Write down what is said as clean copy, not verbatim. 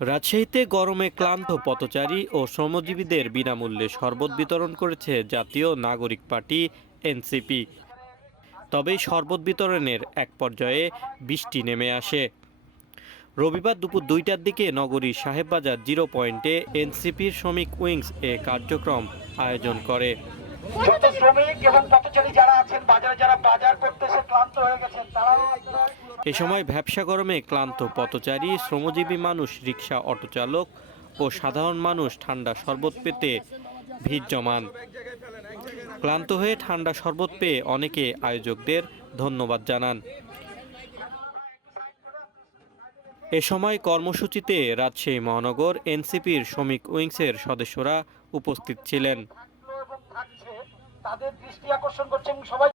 রাজশাহীতে গরমে ক্লান্ত পথচারী ও শ্রমজীবীদের বিনামূল্যে শরবত বিতরণ করেছে জাতীয় নাগরিক পার্টি এনসিপি। তবে শরবত বিতরণের এক পর্যায়ে বৃষ্টি নেমে আসে। রবিবার দুপুর 2টার দিকে নগরীর সাহেববাজার 0 পয়েন্টে এনসিপির শ্রমিক উইংস এ কার্যক্রম আয়োজন করে। যত শ্রমিক এবং পথচারী যারা আছেন, বাজারে যারা বাজার করতে এসে ক্লান্ত হয়ে গেছেন, তারা এ সময় ভ্যাপসা গরমে ক্লান্ত পথচারী, শ্রমজীবী মানুষ, রিকশা, অটোচালক ও সাধারণ মানুষ ঠান্ডা শরবত পেতে ভিড় জমান। ক্লান্ত হয়ে ঠান্ডা শরবত পেয়ে অনেকে আয়োজকদের ধন্যবাদ জানান। এ সময় কর্মসূচিতে রাজশাহী মহানগর এনসিপির শ্রমিক উইংসের সদস্যরা উপস্থিত ছিলেন। তাদের দৃষ্টি আকর্ষণ করছেন সবাই।